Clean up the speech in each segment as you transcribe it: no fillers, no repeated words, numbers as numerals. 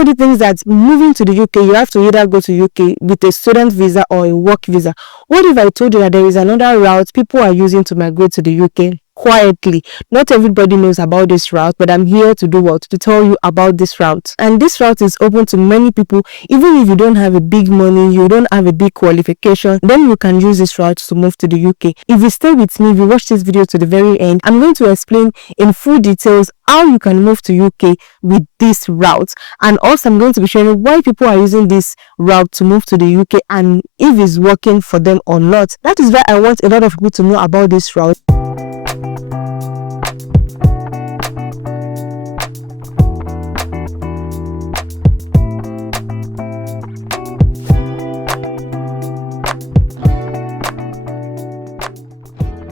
Everybody thinks that moving to the UK, you have to either go to UK with a student visa or a work visa. What if I told you that there is another route people are using to migrate to the UK? Quietly. Not everybody knows about this route, but I'm here to do what? To tell you about this route. And this route is open to many people. Even if you don't have a big money, you don't have a big qualification, then you can use this route to move to the UK. If you stay with me, if you watch this video to the very end, I'm going to explain in full details how you can move to UK with this route. And also I'm going to be showing why people are using this route to move to the UK and if it's working for them or not. That is why I want a lot of people to know about this route.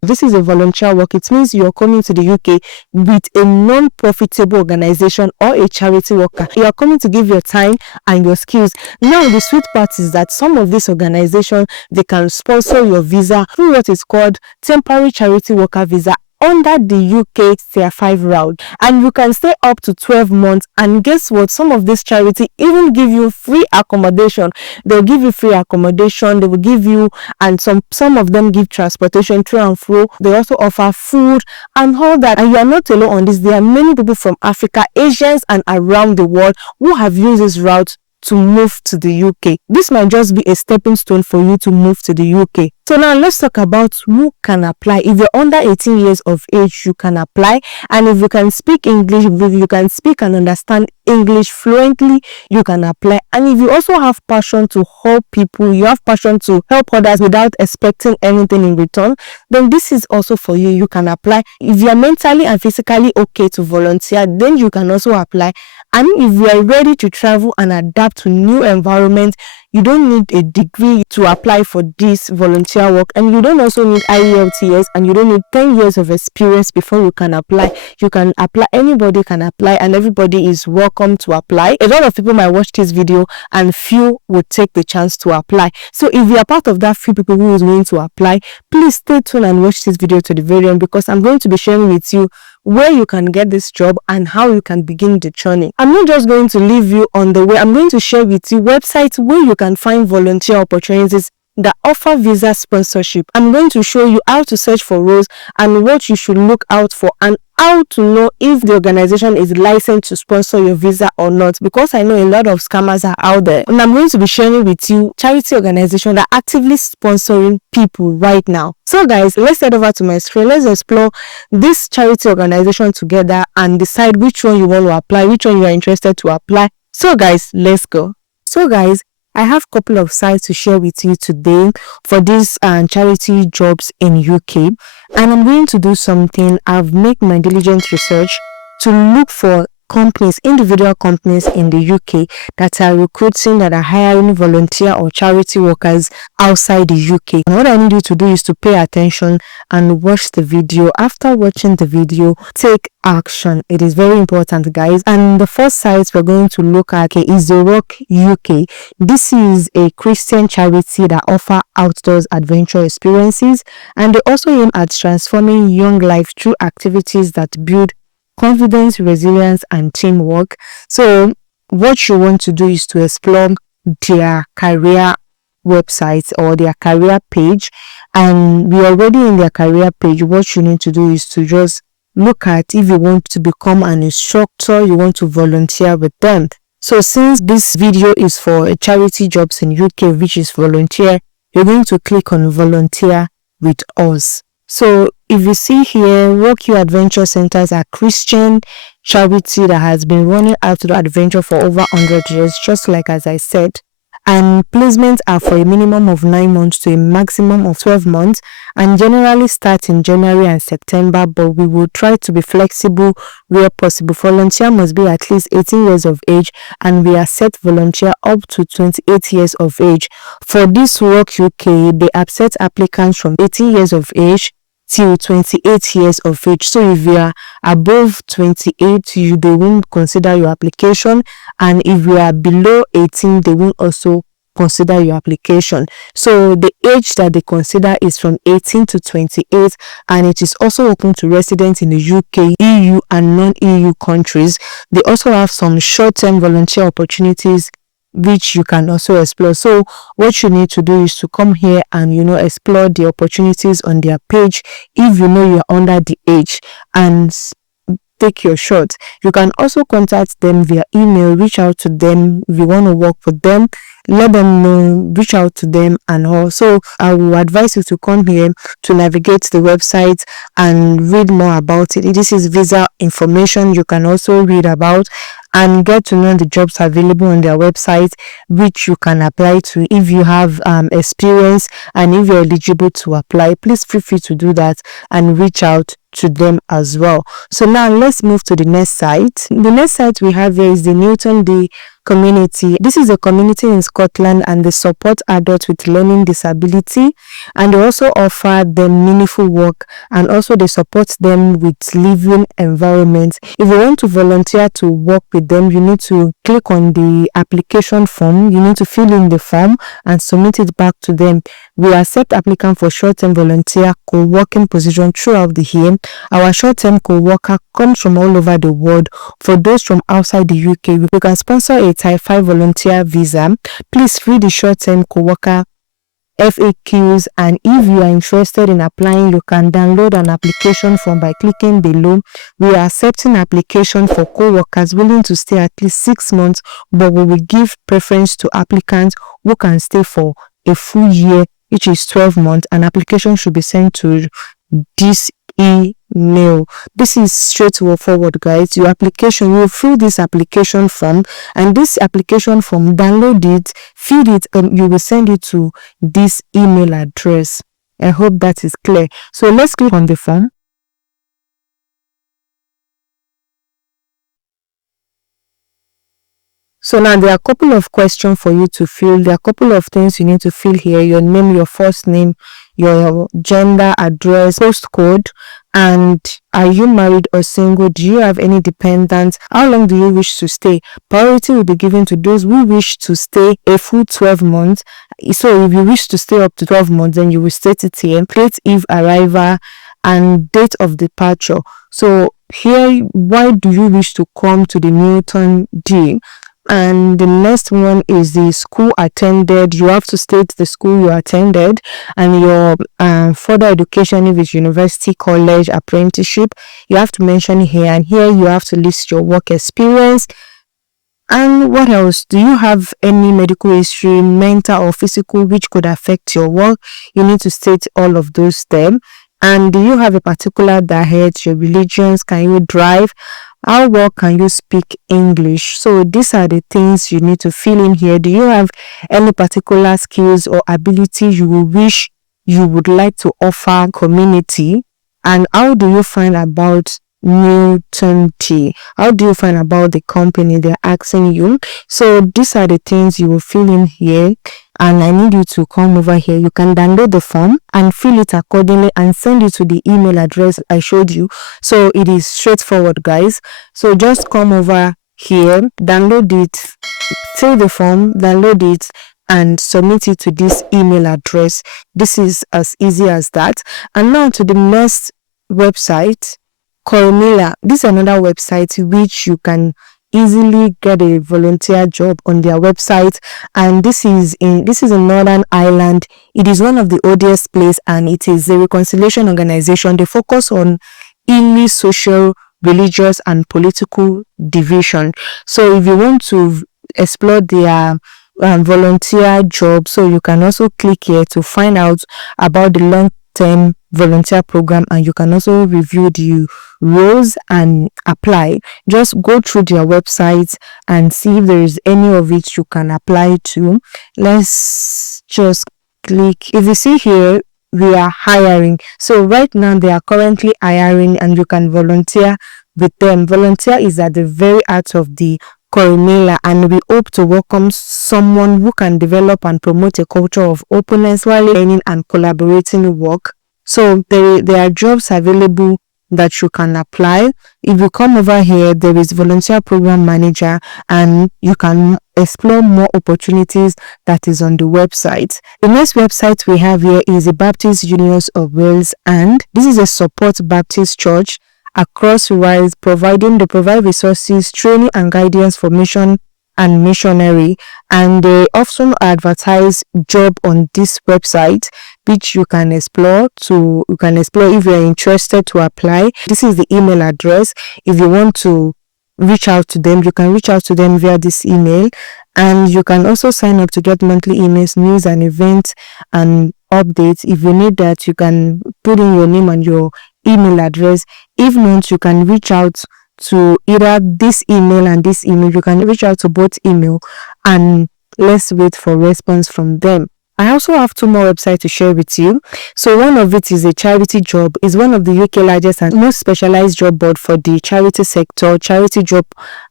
This is a volunteer work. It means you're coming to the UK with a non-profitable organization or a charity worker. You are coming to give your time and your skills. Now, the sweet part is that some of these organizations, they can sponsor your visa through what is called temporary charity worker visa under the UK Tier 5 route, and you can stay up to 12 months. And guess what? Some of this charity even give you free accommodation. They'll give you free accommodation. They will give you, and some of them give transportation to and fro. They also offer food and all that. And you are not alone on this. There are many people from Africa, Asians, and around the world who have used this route to move to the UK. This might just be a stepping stone for you to move to the UK. So now let's talk about who can apply. If you're under 18 years of age, you can apply. And if you can speak English, if you can speak and understand English fluently, you can apply. And if you also have passion to help people, you have passion to help others without expecting anything in return, then this is also for you. You can apply. If you are mentally and physically okay to volunteer, then you can also apply. And if you are ready to travel and adapt to new environments, you don't need a degree to apply for this volunteer work, and you don't also need IELTS, and you don't need 10 years of experience before you can apply. You can apply, anybody can apply, and everybody is welcome to apply. A lot of people might watch this video and few would take the chance to apply. So if you are part of that few people who is willing to apply, please stay tuned and watch this video to the very end, because I'm going to be sharing with you where you can get this job and how you can begin the journey. I'm not just going to leave you on the way. I'm going to share with you websites where you can find volunteer opportunities that offer visa sponsorship. I'm going to show you how to search for roles and what you should look out for, and how to know if the organization is licensed to sponsor your visa or not, because I know a lot of scammers are out there. And I'm going to be sharing with you charity organizations that are actively sponsoring people right now. So guys, let's head over to my screen. Let's explore this charity organization together and decide which one you want to apply, which one you are interested to apply. So guys, let's go. So guys, I have a couple of sites to share with you today for these charity jobs in UK, and I'm going to do something. I've made my diligent research to look for companies, individual companies in the UK that are recruiting, that are hiring volunteer or charity workers outside the UK. And what I need you to do is to pay attention and watch the video. After watching the video, take action. It is very important, guys. And the first site we're going to look at is the Rock UK. This is a Christian charity that offer outdoors adventure experiences, and they also aim at transforming young life through activities that build confidence, resilience, and teamwork. So what you want to do is to explore their career website or their career page, and we are already in their career page. What you need to do is to just look at if you want to become an instructor, you want to volunteer with them. So since this video is for charity jobs in UK, which is volunteer, you're going to click on volunteer with us. So if you see here, Rock U Adventure Centers are Christian charity that has been running outdoor adventure for over 100 years, just like as I said. And placements are for a minimum of 9 months to a maximum of 12 months, and generally start in January and September, but we will try to be flexible where possible. Volunteer must be at least 18 years of age, and we accept volunteer up to 28 years of age. For this Rock UK, they accept applicants from 18 years of age till 28 years of age. So if you are above 28, they won't consider your application, and if you are below 18, they won't also consider your application. So the age that they consider is from 18 to 28, and it is also open to residents in the UK, EU and non-EU countries. They also have some short-term volunteer opportunities which you can also explore. So what you need to do is to come here and explore the opportunities on their page if you're under the age, and take your shot. You can also contact them via email, reach out to them if you want to work with them, let them know, reach out to them and all. So I will advise you to come here to navigate the website and read more about it. This is visa information you can also read about and get to know the jobs available on their website which you can apply to if you have experience, and if you're eligible to apply, please feel free to do that and reach out to them as well. So now let's move to the next site. The next site we have here is the Newton D community. This is a community in Scotland, and they support adults with learning disability, and they also offer them meaningful work, and also they support them with living environment. If you want to volunteer to work with them, you need to click on the application form. You need to fill in the form and submit it back to them. We accept applicants for short-term volunteer co-working position throughout the year. Our short-term co-worker comes from all over the world. For those from outside the UK, we can sponsor a Type 5 volunteer visa. Please read the short-term co-worker FAQs, and if you are interested in applying, you can download an application form by clicking below. We are accepting applications for co-workers willing to stay at least 6 months, but we will give preference to applicants who can stay for a full year, which is 12 months. An application should be sent to this email. This is straightforward, guys. Your application, you fill this application form, and this application form, download it, fill it, and you will send it to this email address. I hope that is clear. So let's click on the form. So now there are a couple of questions for you to fill. There are a couple of things you need to fill here: your name, your first name, your gender, address, postcode, and are you married or single? Do you have any dependents? How long do you wish to stay? Priority will be given to those who wish to stay a full 12 months. So if you wish to stay up to 12 months, then you will state it here. Plate if arrival and date of departure. So here, why do you wish to come to the Newton D? And the next one is the school attended. You have to state the school you attended and your further education, if it's university, college, apprenticeship. You have to mention here, and here you have to list your work experience. And what else? Do you have any medical history, mental or physical, which could affect your work? You need to state all of those there. And do you have a particular diet, your religions? Can you drive? How well can you speak English? So these are the things you need to fill in here. Do you have any particular skills or ability you wish you would like to offer community? And how do you find about Newton T? How do you find about the company they're asking you? So these are the things you will fill in here, and I need you to come over here. You can download the form and fill it accordingly and send it to the email address I showed you. So it is straightforward, guys. So just come over here, download it, fill the form, download it, and submit it to this email address. This is as easy as that. And now to the next website, Cora. This is another website which you can easily get a volunteer job on their website, and this is in Northern Ireland. It is one of the oldest place, and it is a reconciliation organization. They focus on English, social, religious, and political division. So if you want to explore their volunteer job, so you can also click here to find out about the long-term volunteer program, and you can also review the roles and apply. Just go through their website and see if there is any of it you can apply to. Let's just click. If you see here, we are hiring. So right now they are currently hiring, and you can volunteer with them. Volunteer is at the very heart of the Cora, and we hope to welcome someone who can develop and promote a culture of openness while learning and collaborating work. So there are jobs available that you can apply. If you come over here, there is volunteer program manager, and you can explore more opportunities that is on the website. The next website we have here is the Baptist Unions of Wales, and this is a support Baptist church across Wales, provide resources, training and guidance for mission and missionary, and they often advertise job on this website, which you can explore if you are interested to apply. This is the email address. If you want to reach out to them, you can reach out to them via this email, and you can also sign up to get monthly emails, news and events and updates. If you need that, you can put in your name and your email address. If not, you can reach out to either this email and this email. You can reach out to both email, and let's wait for response from them. I also have 2 more websites to share with you. So one of it is a charity job. It's one of the UK largest and most specialized job board for the charity sector, charity job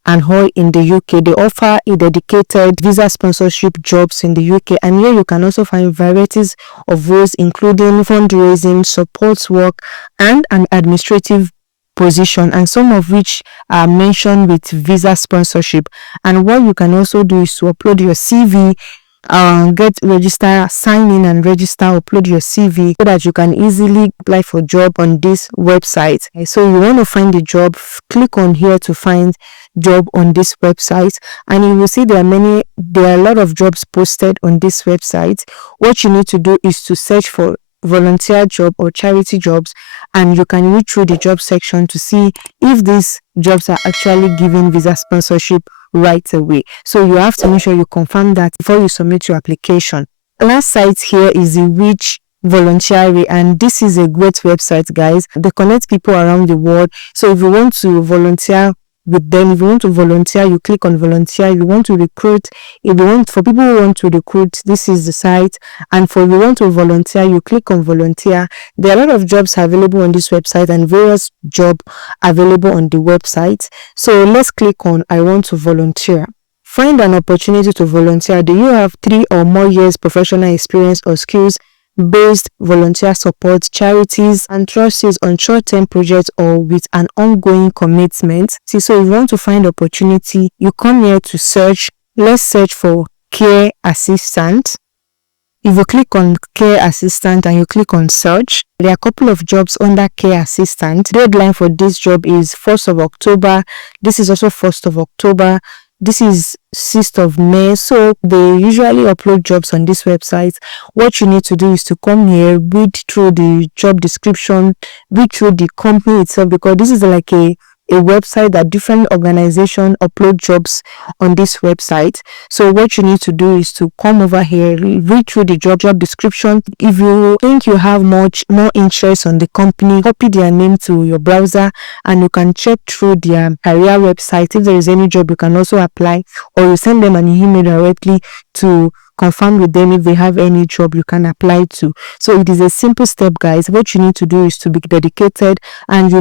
and all in the UK. They offer a dedicated visa sponsorship jobs in the UK, and here you can also find varieties of roles including fundraising, support work, and an administrative position, and some of which are mentioned with visa sponsorship. And what you can also do is to upload your CV, sign in and register, upload your CV so that you can easily apply for job on this website. So you want to find a job, click on here to find job on this website, and you will see there are a lot of jobs posted on this website. What you need to do is to search for volunteer job or charity jobs, and you can read through the job section to see if these jobs are actually giving visa sponsorship right away. So you have to make sure you confirm that before you submit your application. Last site here is the Which Voluntary, and this is a great website, guys. They connect people around the world. So if you want to volunteer with them, if you want to volunteer, you click on volunteer. If you want to recruit, for people who want to recruit, this is the site. And for if you want to volunteer, you click on volunteer. There are a lot of jobs available on this website and various jobs available on the website. So let's click on I want to volunteer. Find an opportunity to volunteer. Do you have 3 or more years professional experience or skills based volunteer support, charities and trusts on short-term projects or with an ongoing commitment? So if you want to find opportunity, you come here to search. Let's search for care assistant. If you click on care assistant and you click on search, there are a couple of jobs under care assistant. The deadline for this job is 1st of October. This is also 1st of October. This is 6th of May. So they usually upload jobs on this website. What you need to do is to come here, read through the job description, read through the company itself, because this is like a website that different organizations upload jobs on this website. So what you need to do is to come over here, read through the job description. If you think you have more interest on the company, copy their name to your browser and you can check through their career website. If there is any job, you can also apply, or you send them an email directly to confirm with them if they have any job you can apply to. So it is a simple step, guys. What you need to do is to be dedicated, and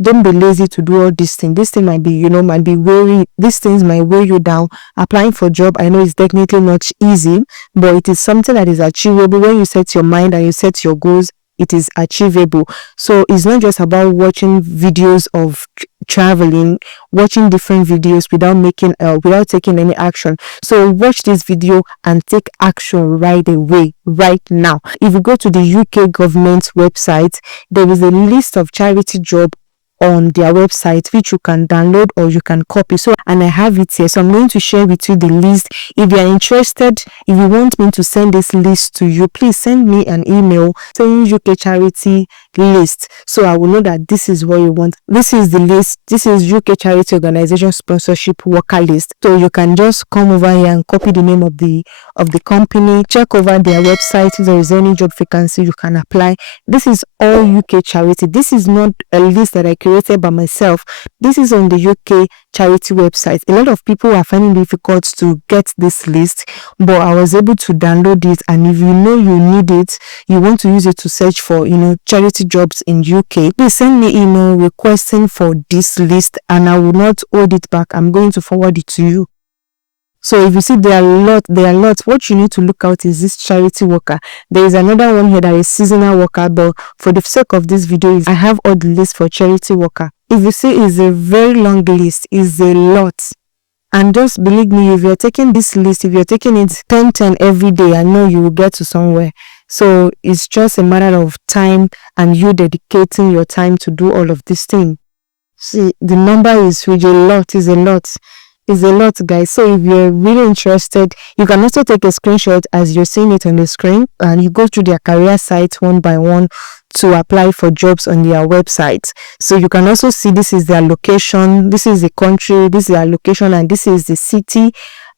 don't be lazy to do all these things. This thing might be weary. These things might weigh you down. Applying for a job, I know it's definitely not easy, but it is something that is achievable. When you set your mind and you set your goals, it is achievable. So it's not just about watching videos of traveling, watching different videos without taking any action. So watch this video and take action right away, right now. If you go to the UK government website, there is a list of charity jobs on their website which you can download or you can copy. So, and I have it here, so I'm going to share with you the list. If you are interested, if you want me to send this list to you, please send me an email saying UK charity list, so I will know that this is what you want. This is the list. This is UK charity organization sponsorship worker list. So you can just come over here and copy the name of the company, check over their website. If there is any job vacancy, you can apply. This is all UK charity. This is not a list that I created by myself. This is on the UK charity website. A lot of people are finding it difficult to get this list, but I was able to download it. And if you know you need it, you want to use it to search for charity jobs in UK, please send me email requesting for this list, and I will not hold it back. I'm going to forward it to you. So if you see there are lots, what you need to look out is this charity worker. There is another one here that is seasonal worker, but for the sake of this video, I have all the list for charity worker. If you see, it's a very long list, it's a lot. And just believe me, if you're taking this list, if you're taking it 10 every day, I know you will get to somewhere. So it's just a matter of time and you dedicating your time to do all of this thing. See, the number is a lot, is a lot. It's a lot, guys. So if you're really interested, you can also take a screenshot as you're seeing it on the screen, and you go through their career sites one by one to apply for jobs on their website. So you can also see this is their location, this is the country, this is their location, and this is the city,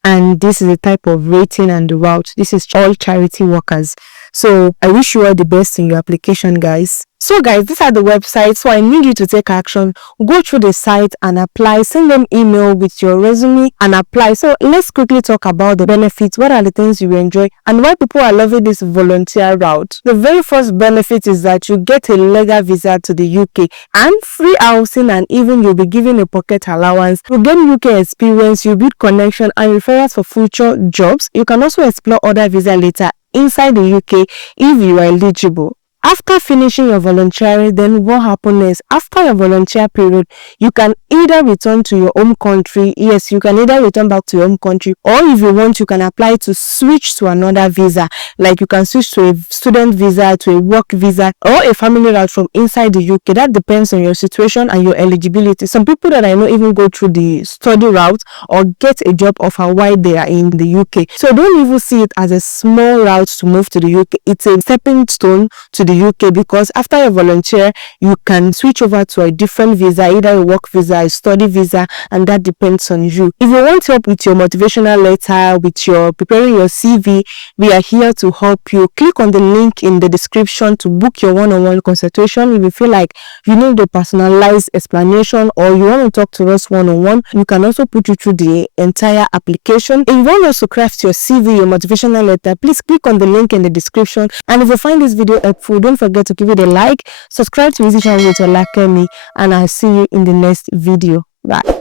and this is the type of rating and the route. This is all charity workers. So I wish you all the best in your application, guys. So guys, these are the websites. So I need you to take action. Go through the site and apply. Send them email with your resume and apply. So let's quickly talk about the benefits. What are the things you enjoy and why people are loving this volunteer route? The very first benefit is that you get a legal visa to the UK and free housing, and even you'll be given a pocket allowance. You gain UK experience, you build connection and referrals for future jobs. You can also explore other visa later inside the UK if you are eligible. After finishing your volunteering, then what happens is, after your volunteer period, you can either return to your home country. Yes, you can either return back to your home country, or if you want, you can apply to switch to another visa. Like you can switch to a student visa, to a work visa, or a family route from inside the UK. That depends on your situation and your eligibility. Some people that I know even go through the study route or get a job offer while they are in the UK. So don't even see it as a small route to move to the UK. It's a stepping stone to the UK, because after you volunteer, you can switch over to a different visa, either a work visa, a study visa, and that depends on you. If you want help with your motivational letter, with your preparing your CV, we are here to help you. Click on the link in the description to book your one-on-one consultation. If you feel like you need a personalized explanation or you want to talk to us one-on-one, we can also put you through the entire application. If you want us to craft your CV, your motivational letter, please click on the link in the description. And if you find this video helpful, don't forget to give it a like, subscribe to Easy Travel with Olakemi, and I'll see you in the next video. Bye.